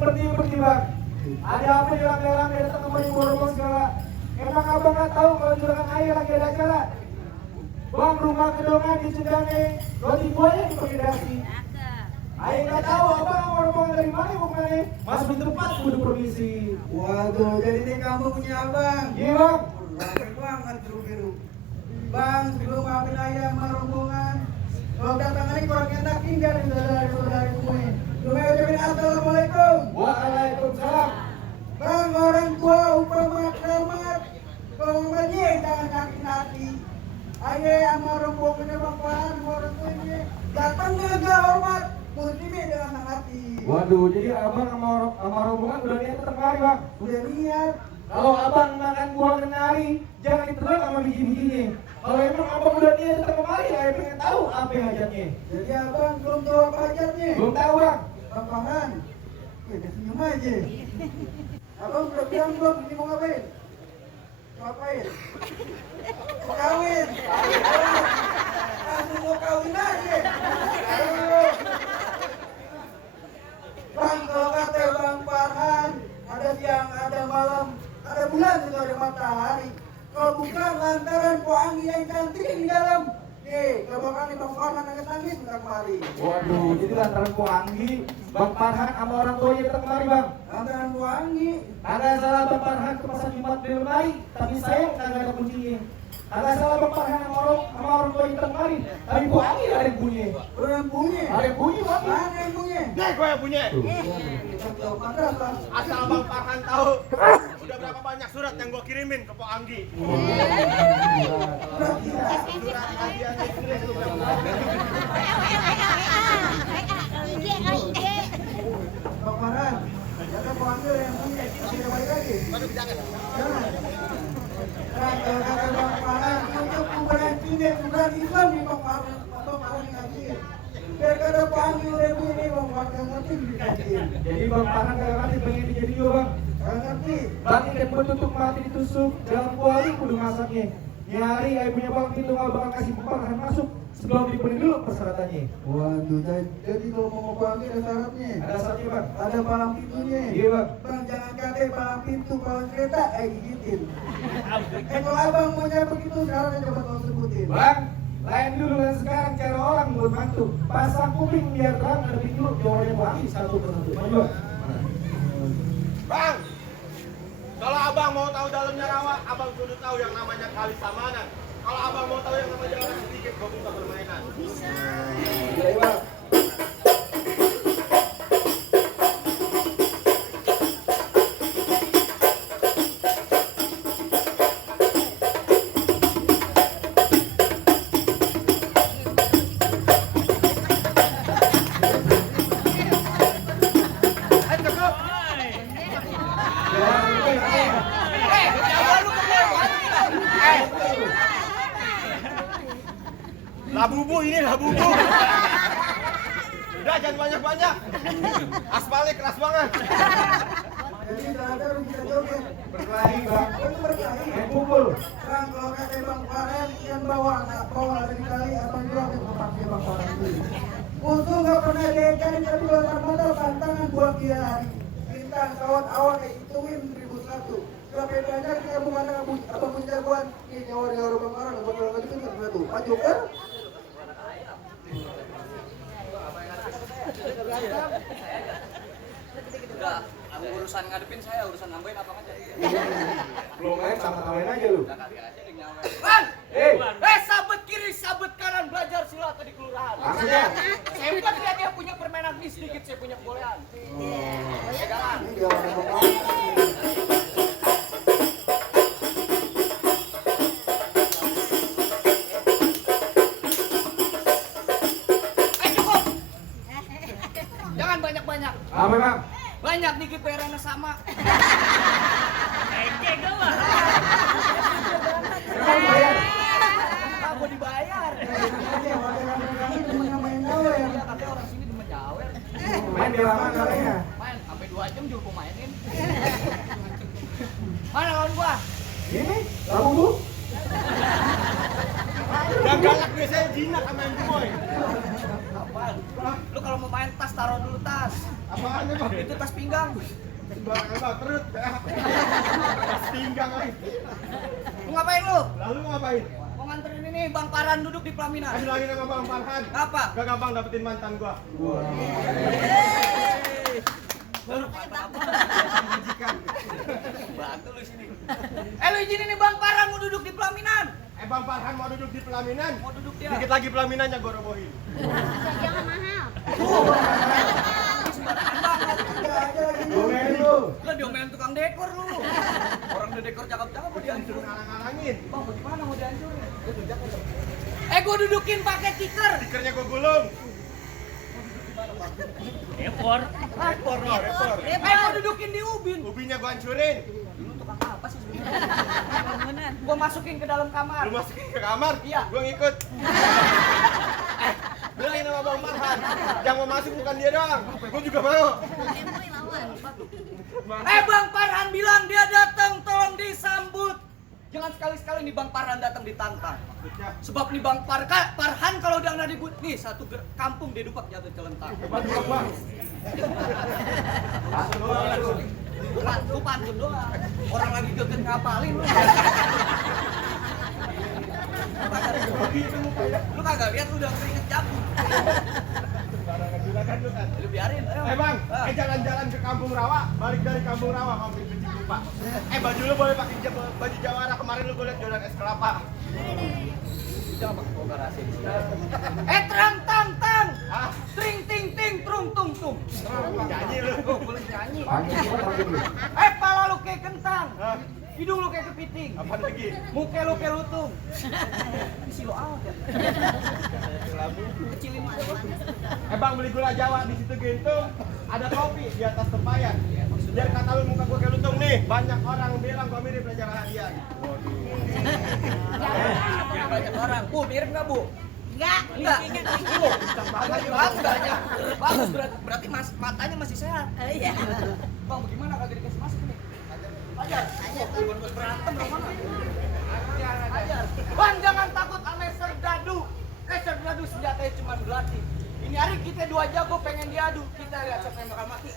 berarti bang. Ada apa di rame-rame datang kembali borong segala. Emang abang nggak tahu kalau juragan air lagi ada acara? Bang, rumah kedongan di Cendane, roti buahnya di Pegedasi. Ayo nggak tahu abang mau rombongan dari mana bukannya? Mas di tempat kudu permisi. Waduh, jadi ini kamu punya abang? Iya bang. Rame banget biru-biru. Bang, sebelum maafin ayah sama rombongan, kalau datang ini kurang enak tinggal di saudara-saudara semua. Cuma ucapin assalamualaikum. Waalaikumsalam. Bang, orang tua umpama keramat, kalau ngomongnya jangan sakit hati. Ayah sama rombongannya bang Farhan sama orang tuanya datang dengan hormat, muslimin dengan senang hati. Waduh, jadi abang sama rombongan udah niat datang kemari bang. Udah niat. Kalau abang makan buah kenari, jangan ditelan sama biji-bijinya. Kalau emang abang udah niat datang kemari, saya pengen tahu apa yang hajatnya. Jadi abang belum tahu apa hajatnya? Belum tahu bang. Bang Farhan, dia senyum aja. Abang udah bilang belum ini mau ngapain? Ngapain? Mau kawin? Langsung mau kawin aja. Ayo. Bang, kalau kata Bang Farhan, ada siang, ada malam, ada bulan, juga ada matahari. Kalau bukan lantaran Po Anggi yang cantik di dalam. Kalau kali Bang Farhan nangis-nangis bentar kemari. Waduh, jadi lantaran Bu Anggi, Bang Farhan sama orang tuanya datang kemari bang. Lantaran Po Anggi. Agak salah Bang Farhan ke pasar Jumat di lemari, tapi sayang kagak ada kuncinya. Agak salah Bang Farhan sama orang tuanya datang kemari, tapi Bu Anggi ada yang punya. Orang punya. Ada yang punya bang. Mana yang punya? Nih, gue yang punya. Madrasah. Asal Bang Farhan tahu, udah berapa banyak surat yang gue kirimin ke Po Anggi. Surat hadiah Inggris tuh berapa banyak. Bang Farhan, jangan Po Anggi yang punya. Tidak baik lagi. Jangan. Kalau kata Bang Farhan, untuk bukan tidak bukan Islam di Bang Farhan yang ngasih. Biar kata Po Anggi udah punya Bang Farhan yang ngerti dikasih. Jadi Bang Farhan kagak ngerti pengen dijadi juga bang. Gak ngerti. Bang ikan betutuk mati ditusuk, dalam kuali kudu masaknya. Nyari ayah punya bang pintu nggak bakal kasih Bang Farhan masuk sebelum dipenuhi dulu persyaratannya. Waduh, jadi kalau mau Po Anggi ada syaratnya. Ada syaratnya bang. Ada palang pintunya. Iya bang. Bang, jangan kata palang pintu, palang kereta, gigitin. Kalau abang punya begitu, syaratnya coba kau sebutin. Bang, lain dulu dan sekarang cara orang buat mantu. Pasang kuping biar terang ada pintu jawabannya Bu Anggi satu persatu. Maju bang. Bang, kalau abang mau tahu dalamnya rawa, abang kudu tahu yang namanya kali samanan. Kalau abang mau tahu yang namanya orang sedikit, gue buka permainan. Iya bang. Labubu ini labubu. Udah jangan banyak-banyak. Aspalnya keras banget. Jadi syaratnya lu bisa joget. Berkelahi bang. Itu berkelahi. Main pukul. Bang, kalau kata Bang Farhan, yang bawa anak bawa dari kali, abang juga yang pakai Bang Farhan dulu. Untung nggak pernah diajarin, tapi kalau modal tantangan buat dia hari. Bintang, kawat awal, hitungin 1001. Berapa yang belajar, kita bukan abang punya jagoan. Ini nyawa di orang Bang Farhan, abang kalau gitu kan satu. Maju kan? Udah, urusan ngadepin saya, urusan nambahin apa aja. Belum main sama kalian aja lu. Udah kali aja deh nyawa. Sabet kiri, sabet kanan, belajar silat di kelurahan. Maksudnya? Saya bukan dia punya permainan mie sedikit, saya punya kebolehan. Pegangan. Ini dia orang Bang Farhan. Cukup. Jangan banyak-banyak. Apa bang? Banyak dikit bayarannya sama. Eke gak lah. Emang bayar? Aku dibayar. Ini orang temen main gawe ya. Dia katanya orang sini demen jawer. Main di lapangan katanya. Main sampai 2 jam juga gua mainin. Mana kawan gua? Ini, labu bu? Yang galak biasanya jinak sama yang gemoy. Apaan? Lu kalau mau main tas taruh dulu tas. Apaan ya bang? Itu tas pinggang. Sembarangan bang, perut. Tas pinggang lagi. Mau ngapain lu? Lalu mau ngapain? Mau nganterin ini Bang Paran duduk di pelaminan. Kasih lagi nama Bang Farhan. Apa? Gak gampang dapetin mantan gua. Bantu lu sini. Lu izinin nih Bang Paran mau duduk di pelaminan. Bang Farhan mau duduk di pelaminan. Mau duduk dia. Dikit lagi pelaminannya gua robohin. Jangan mahal. Sembarangan banget. Gomelin lu. Lah diomelin tukang dekor lu. Orang udah dekor cakep-cakep mau dihancurin. Ngalang-ngalangin. Bang, bagaimana mau dihancurin? Gua dudukin pakai tikar. Stikernya gua gulung. Repor. Gua dudukin di ubin. Ubinya gua hancurin. Lu tukang apa sih sebenarnya? Gua masukin ke dalam kamar. Lu masukin ke kamar? Iya. Gua ngikut. Bilangin sama Bang Farhan. Yang mau masuk bukan dia doang. Gua juga mau. Bang Farhan bilang dia datang, tolong disambut. Jangan sekali-sekali nih Bang Farhan datang ditantang. Sebab nih Bang Farhan kalau udah nggak dibut nih satu kampung dia dupak jatuh celentang. Hebat juga Bang. Lu pantun doang. Orang lagi gegen ngapalin lu. Lu kagak lihat lu udah keringet jabut. Sembarangan juragan lu kan. Lu biarin. Ayo. Bang, jalan-jalan ke Kampung Rawa, balik dari Kampung Rawa mampir ke Cikupa. Baju lu boleh pakai baju Jawara, kemarin lu boleh jualan es kelapa. Jangan pakai bongkar rahasia di sini. Terang tang tang. Hah? Ting ting ting trung tung tung. Nyanyi lu. Oh, boleh nyanyi. Panggil gua, panggil lu. Pala lu kayak kentang. Hah? Hidung lu kayak kepiting. Apaan lagi? Muka lu kayak lutung. Ini silo aja. Kecilin aja. Bang, beli gula Jawa di situ Gentung, ada kopi di atas tempayan. Biar kata lu muka gua kayak lutung nih, banyak orang bilang gua mirip Reza Rahadian. Banyak orang. Bu, mirip nggak Bu? Enggak. Enggak. Enggak. Bagus berarti matanya masih sehat. Iya. Bang, bagaimana kagak dikasih masuk nih? Ajar. Bukan berantem dong mana? Ajar. Bang, jangan takut sama serdadu. Serdadu senjatanya cuma belati. Ini hari kita dua jago pengen diadu. Kita lihat siapa yang bakal mati.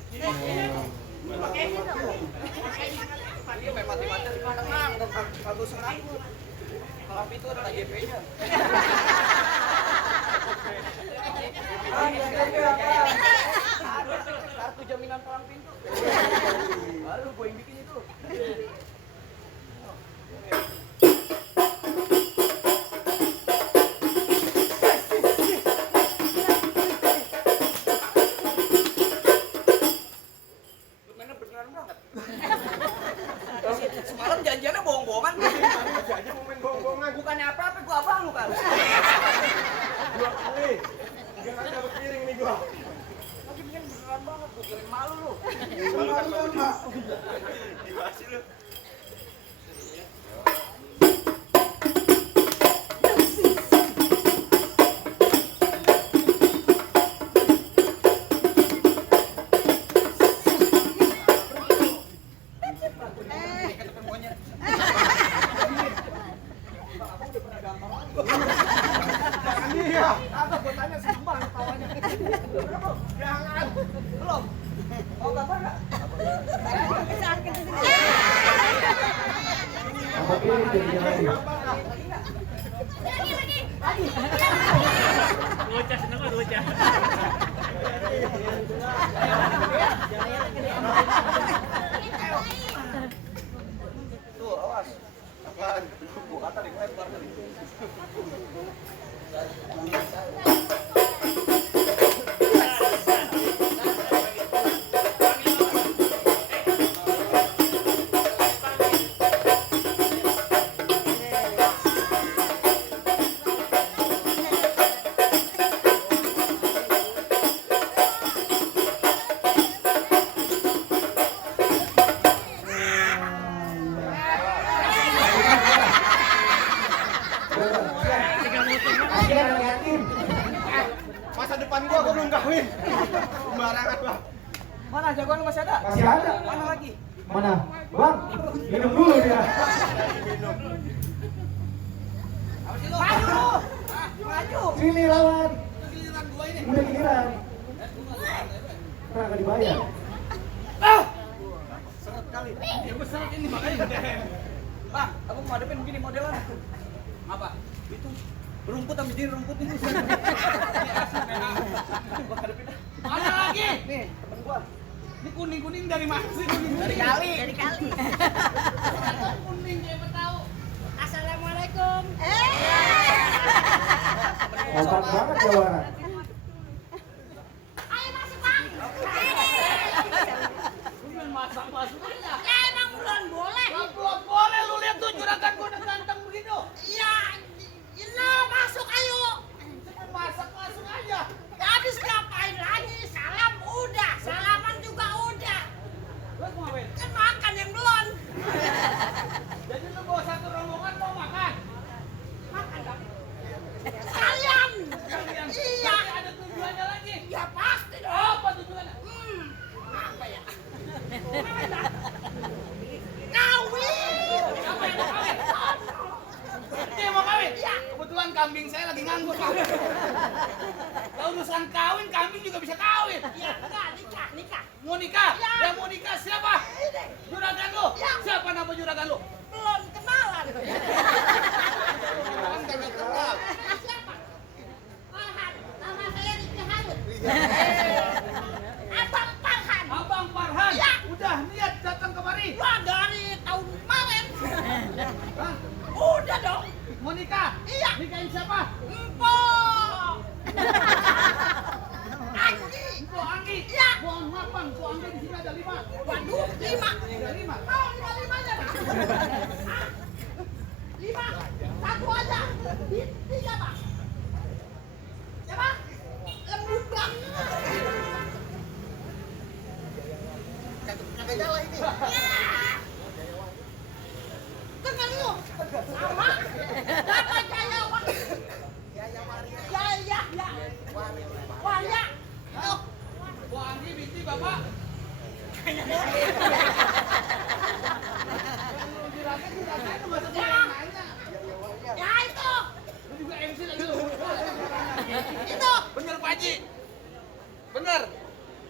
Pakai ini dong. Dia main mati-mati tenang, kagak usah ragu. Kalau itu ada KJP-nya. Ada kartu jaminan palang pintu. Baru gue yang bikin itu. Lu mainnya beneran banget. Semalam janjiannya bohong-bohongan. Masih aja mau main bohong-bohongan. Bukannya apa-apa, gua abang lu kan. 2 kali. 3 kali dapet piring nih gua. Lagi bikin beneran banget, gua kirain malu lu. Dikasih lu. Ketemu monyet. Jangan dia. Kagak gua tanya sumpah tawanya. Jangan. Belum. Mau gambar enggak? Apa pilih jadi lagi? Tuh, awas. Apaan? Gua kata nih, gua lempar tadi. Kasihan anak yatim. Masa depan gua belum kawin. Sembarangan bang. Mana jagoan lu masih ada? Masih ada. Mana lagi? Mana? Bang, minum dulu dia. Maju lu. Maju. Sini lawan. Giliran gua ini. Udah giliran. Pernah dibayar. Seret kali. Ya besar ini makanya gede. Bang, aku mau hadapin begini modelan. Apa? Itu rumput habis di rumput ini. Gua hadapin dah. Ada lagi. Nih, temen gua. Ini kuning-kuning dari mana sih? Dari kali. Dari kali. Kuning siapa tahu. Assalamualaikum. Kompak banget ya orang. Ayo masuk bang. Bukan masak-masak aja. Ya emang belum boleh. Belum boleh lu lihat tuh juragan gua udah ganteng begitu. Iya. Ini masuk ayo. Masak-masak aja. Ya habis ngapain lagi? Salam udah. Salaman juga udah. Lu mau ngapain? Kan makan yang belum. Jadi lu bawa satu rombongan mau makan. Makan dong. Sekalian. Kalian. Iya. Tapi ada tujuannya lagi. Ya pasti dong. Apa tujuannya? Apa ya? Kawin. Apa yang mau kawin? Dia mau kawin? Iya. Kebetulan kambing saya lagi nganggur Pak. Kalau urusan kawin, kambing juga bisa kawin. Ya enggak nikah. Mau nikah? Iya. Yang mau nikah siapa? Juragan lu? Iya. Siapa nama juragan lu? Belum kenalan. Kenal. Siapa? Farhan. Nama saya Riki Hayut. Abang Farhan. Abang Farhan. Iya. Udah niat datang kemari. Wah dari tahun kemarin. Hah? Udah dong. Mau nikah? Iya. Nikahin siapa? Empok. Anggi. Itu Anggi. Iya. Mohon maaf Bang, itu Anggi di sini ada 5. Waduh, 5. Ada 5. Mau 5-5-nya bang? 5. Satu aja. 3 bang. Ya bang? Lembut banget. Kagak jalan ini. Dengar lu. Sama. Dapat jaya bang. Jaya. Waria. Itu. Bu Anggi binti Bapak. Ya itu. Lu juga MC lagi lu. Itu. Bener Pak Haji. Bener.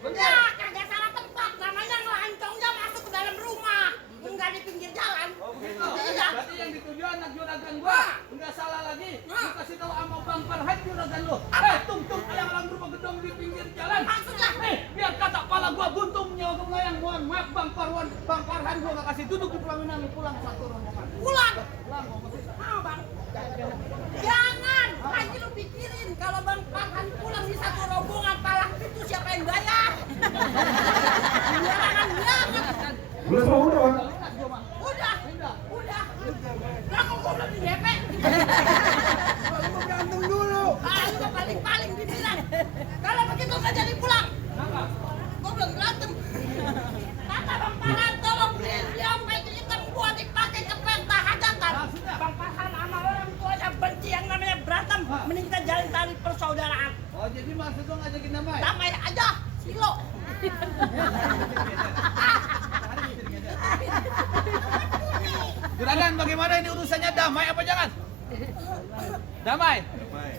Ya kagak salah tempat. Namanya ngelancongnya masuk ke dalam rumah. Enggak di pinggir jalan. Begitu. Iya. Berarti yang dituju anak juragan gua. Enggak salah lagi. Lu kasih tahu sama Bang Farhan juragan lu. Tung ayang rumah gedong di pinggir jalan. Maksudnya? Biar kata kepala gua buntung nyawa gua melayang. Mohon maaf Bang Farhan gua enggak kasih duduk di pelaminan lu pulang satu rombongan. Pulang. Pulang mau masih. Mau bang? Jangan. Lagi lu pikirin kalau bang Farhan pulang di satu rombongan palang itu siapa yang bayar? Jangan. Belum mau udah bang. Lunas gua mah. Udah. Lah kok gua belum di DP? Gantung dulu. Ah, lu mah paling dibilang. Kalau begitu nggak jadi pulang. Kenapa? Gua belum berantem. Kata bang Farhan tolong beliin diampet hitam gua dipakai ke pesta hajatan. Maksudnya? Bang Farhan sama orang tuanya benci yang namanya berantem. Mending kita jalin tali persaudaraan. Oh jadi maksud gua ngajakin damai? Damai aja, silo. Juragan bagaimana ini urusannya damai apa jangan? Damai.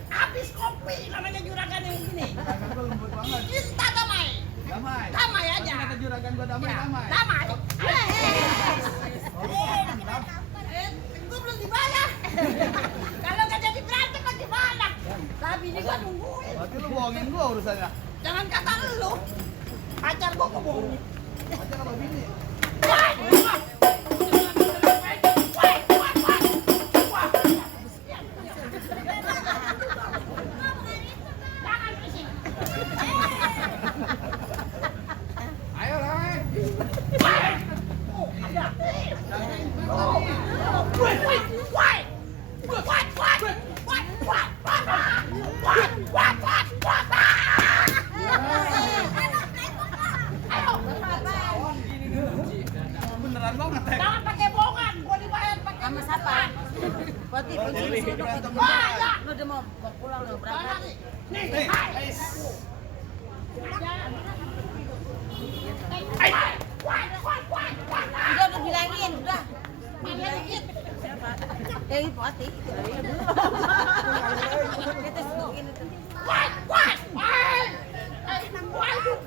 Habis kopi namanya juragan yang begini. Juragan gua lembut banget. Cinta damai. Damai. Damai aja. Pasti kata juragan gua damai, Ya, damai. damai. Gue belum dibayar. Kalau nggak jadi berantem kan gimana? Tapi ini gua nungguin. Berarti lu bohongin gua urusannya. Jangan kata lu. Pacar gua bohongin. Pacar apa bini? Jangan berisik. Ayo lah. Oh, ada. Beneran banget ya. Jangan pakai bohongan, gua dibayar pakai Sama siapa? Berarti kunci sudah itu. Wah, ya. Lu udah mau pulang lu berangkat. Nih, Nih, hai. Udah bilangin, udah. Bilangin. Siapa? Ibu Ati. Kita sedukin itu. Waduh.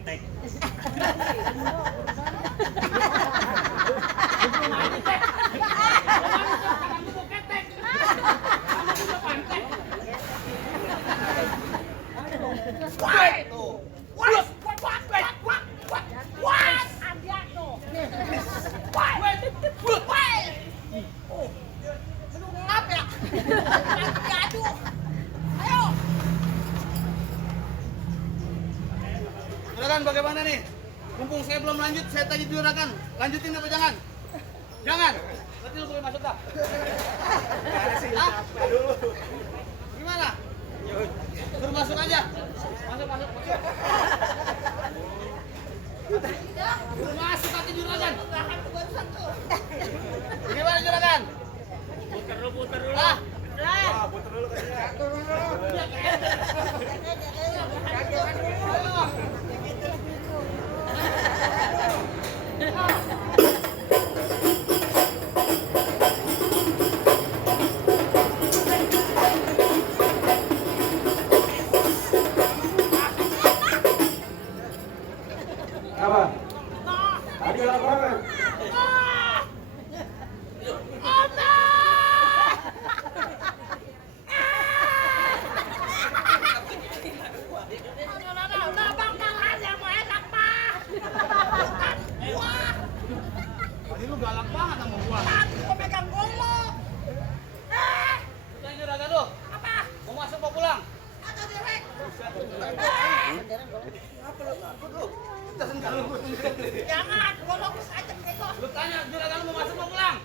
ketek. Juragan bagaimana nih? Mumpung saya belum lanjut, saya tanya juragan. Lanjutin apa jangan? Jangan. Berarti lu boleh masuk dah. Hah? Gimana? Suruh masuk aja. Masuk. Suruh masuk kata juragan. Gimana juragan? Puter dulu. Ah, Puter dulu katanya. Apa? Tadi laporan. tadi lu galak banget sama gua. Tanya juragan lu. Mau masuk mau pulang? Jangan, golok saja bego. Lu tanya juragan lu mau masuk mau pulang?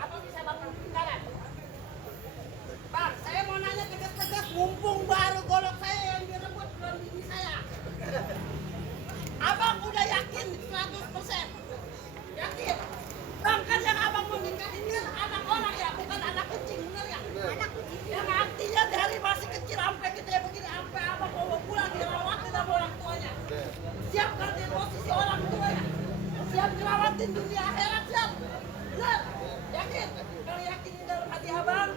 Apa bisa Bapak tinggalkan? Bang, saya mau nanya tegas-tegas, mumpung baru golok saya yang direbut belum bini saya. Abang udah yakin 100%? Yakin? Bang, kan yang abang mau nikahin kan anak orang ya, bukan anak kucing, bener ya? Anak kucing. Yang artinya dari masih kecil sampai gede begini, sampai abang mau pulang dirawatin sama orang tuanya. Siap ganti posisi orang tuanya. Siap dirawatin dunia akhirat, siap? Bener? Yakin? Kalau yakin di dalam hati abang,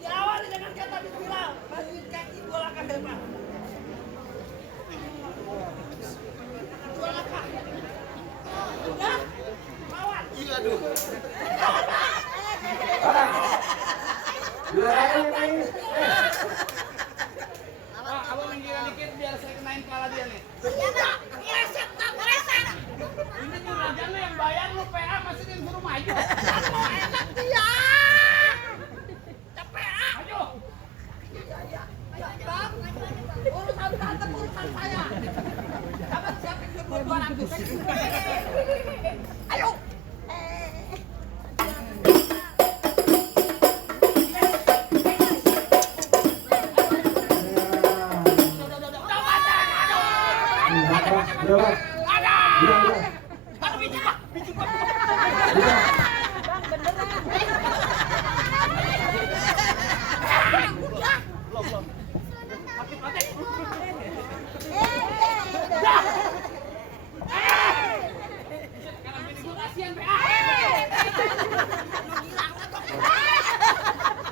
diawali dengan kata bismillah, majuin kaki 2 langkah depan. 2 langkah. Udah? Lawan. Iya aduh. Juragan ini. Abang minggiran dikit biar saya kenain kepala dia nih. Iya, ngereset tak ngereset. Ini juragan lu yang bayar lu PA masih dia suruh maju. Mau enak dia. Capek ah. Maju. Bang, urusan tante urusan saya. Dapat siapin kebun 200. Ayo. Udah, Bang. Aduh, biji pak.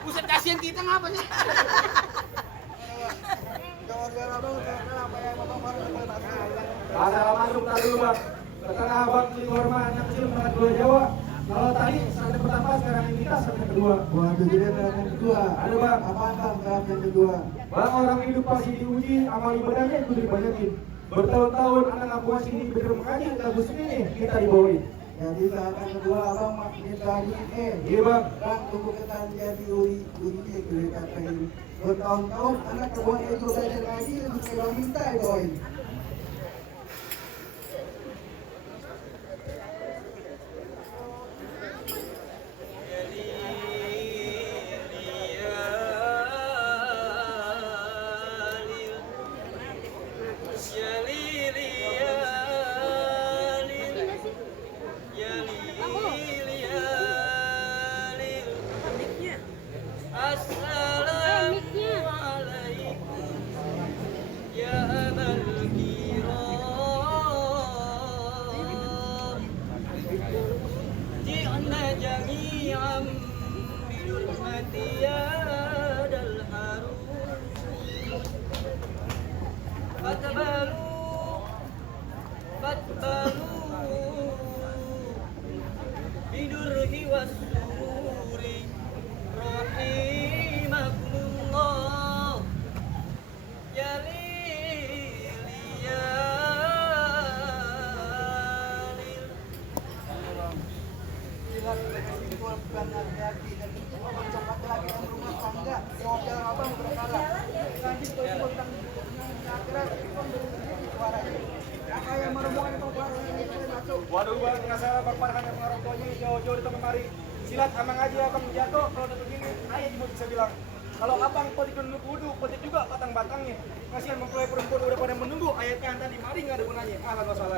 Buset kasihan kita ngapa sih? Asal masuk tadi dulu, Bang. Ke tengah Bang, di norma anak kecil berangkat dua Jawa. Kalau tadi saat pertama, sekarang yang kita saat kedua. Wah, kejadian yang kedua. Ada, Bang. Apaan bang tahap yang kedua? Bang, orang hidup pasti diuji, amal ibadahnya itu dibanyakin. Bertahun-tahun anak ngakuan sini bener mengaji, gabus ini kita dibawain. Jadi tahapan kedua abang minta ini. Iya, Bang. Bang, tunggu kita jadi uri kereta ini. Bertahun-tahun anak kebuan itu belajar ngaji, terus kita minta doain. جئنا جميعا بالمدينة tiada harus fatbalu bidurhi wasuri rahimakumullah ya liliyalil. Bila bukan hati-hati dan cepat lagi dalam rumah tangga. Jawab jalan abang berkala. Nanti kalau itu tentang akhirat itu suara ini. Apa yang menemukan perempuan ini masuk? Waduh bang, nggak salah bang Farhan yang orang tuanya jauh-jauh di kemari. Silat amang aja abang jatuh kalau udah begini. Ayah juga bisa bilang. Kalau abang petik dulu kudu, petik juga batang-batangnya. Kasihan mempelai perempuan udah pada menunggu. Ayat kan tadi mari nggak ada gunanya. Ah nggak salah.